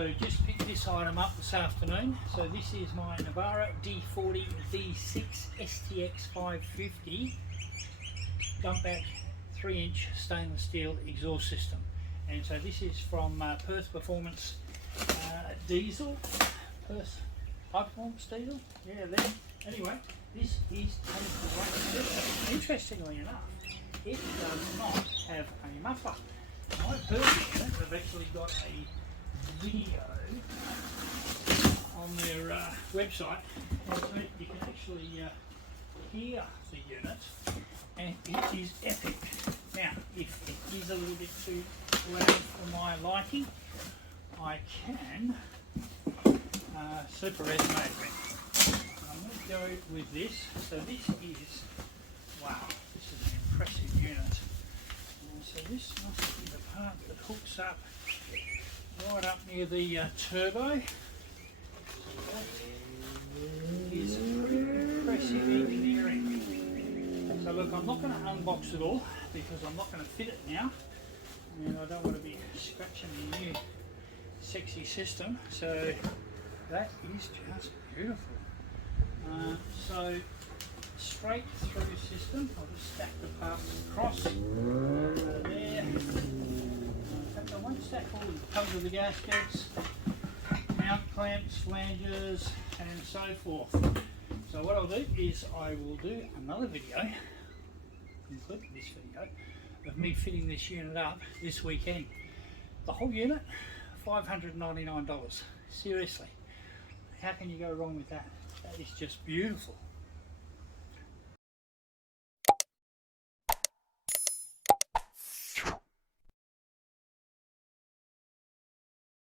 So just picked this item up this afternoon. So this is my Navara D40 V6 STX 550 dump back 3-inch stainless steel exhaust system. And so this is from Perth Performance Diesel. Perth High Performance Diesel? Yeah, then. Anyway, this is a great system. Interestingly enough, it does not have a muffler. My Perth unit have actually got a video on their website, and so you can actually hear the unit, and it is epic. Now, if it is a little bit too loud for my liking, I can super resonate it. I'm going to go with this. So this is, wow, this is an impressive unit. So this must be the part that hooks up right up near the turbo. So that is pretty impressive engineering. So look, I'm not going to unbox it all because I'm not going to fit it now, and I don't want to be scratching the new sexy system. So that is just beautiful. So straight through system. I'll just stack the parts across there. In fact, I won't stack all the tubs of the gaskets, mount clamps, flanges, and so forth. So what I'll do is I will do another video, including this video, of me fitting this unit up this weekend. The whole unit, $599. Seriously, how can you go wrong with that? That is just beautiful.